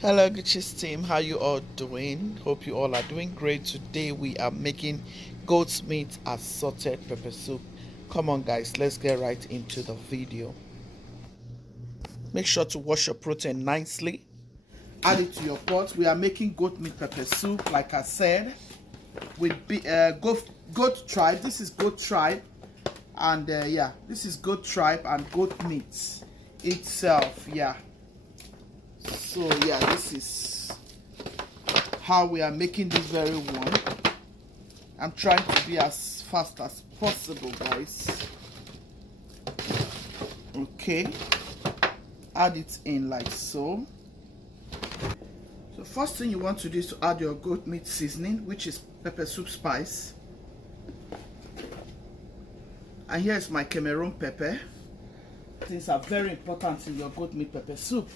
Hello Gucci's team, how you all doing? Hope you all are doing great. Today we are making goat's meat assorted pepper soup. Come on guys, let's get right into the video. Make sure to wash your protein nicely. Add it to your pot. We are making goat meat pepper soup, like I said, with goat tripe. This is goat tripe, and yeah, this is goat tripe and goat meat itself. Yeah. So yeah, this is how we are making this very one. I'm trying to be as fast as possible, guys. Okay, add it in like so. So first thing you want to do is to add your goat meat seasoning, which is pepper soup spice. And here's my Cameroon pepper. These are very important in your goat meat pepper soup.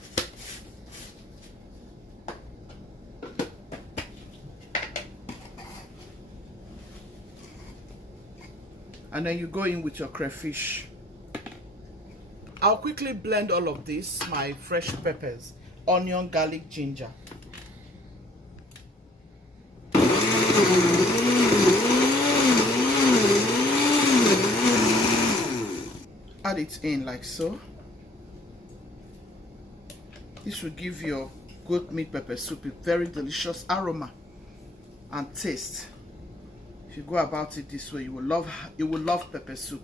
And then you go in with your crayfish. I'll quickly blend all of this, my fresh peppers, onion, garlic, ginger. Add it in like so. This will give your goat meat pepper soup a very delicious aroma and taste. If you go about it this way, you will love pepper soup.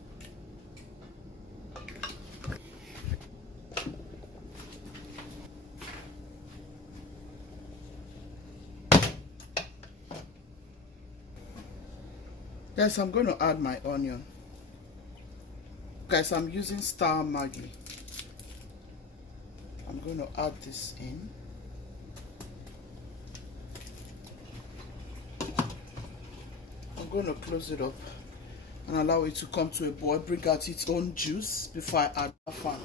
Guys, I'm going to add my onion. Guys, I'm using Star Maggi. I'm going to add this in. I'm going to close it up and allow it to come to a boil, bring out its own juice before I add the fan.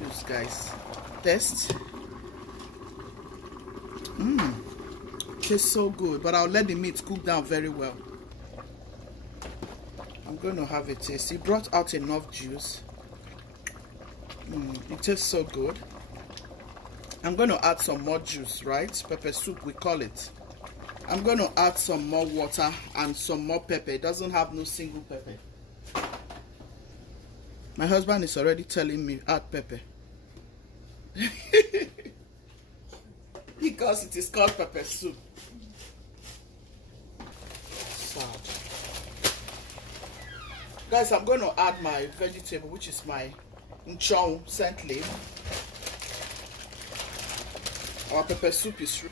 Juice, guys. Taste. Tastes so good, but I'll let the meat cook down very well. I'm going to have a taste. It brought out enough juice. It tastes so good. I'm going to add some more juice, right? Pepper soup, we call it. I'm going to add some more water and some more pepper. It doesn't have no single pepper. My husband is already telling me add pepper. Because it is called pepper soup. Sad. Guys, I'm going to add my vegetable, which is my nchon scent leaf. Our pepper soup is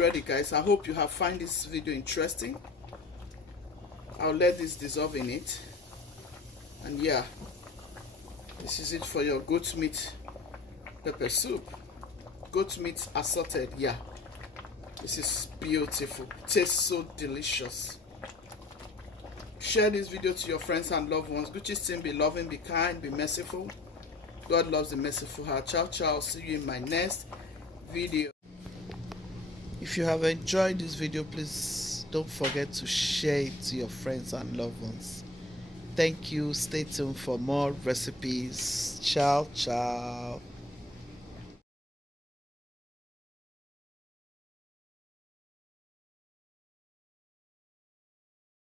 ready, guys. I hope you have found this video interesting. I'll let this dissolve in it. And yeah, this is it for your goat meat pepper soup. Goat meat assorted, yeah. This is beautiful. It tastes so delicious. Share this video to your friends and loved ones. Gucci's team, be loving, be kind, be merciful. God loves the merciful heart. Ciao, ciao. See you in my next video. If you have enjoyed this video, please don't forget to share it to your friends and loved ones. Thank you. Stay tuned for more recipes. Ciao, ciao.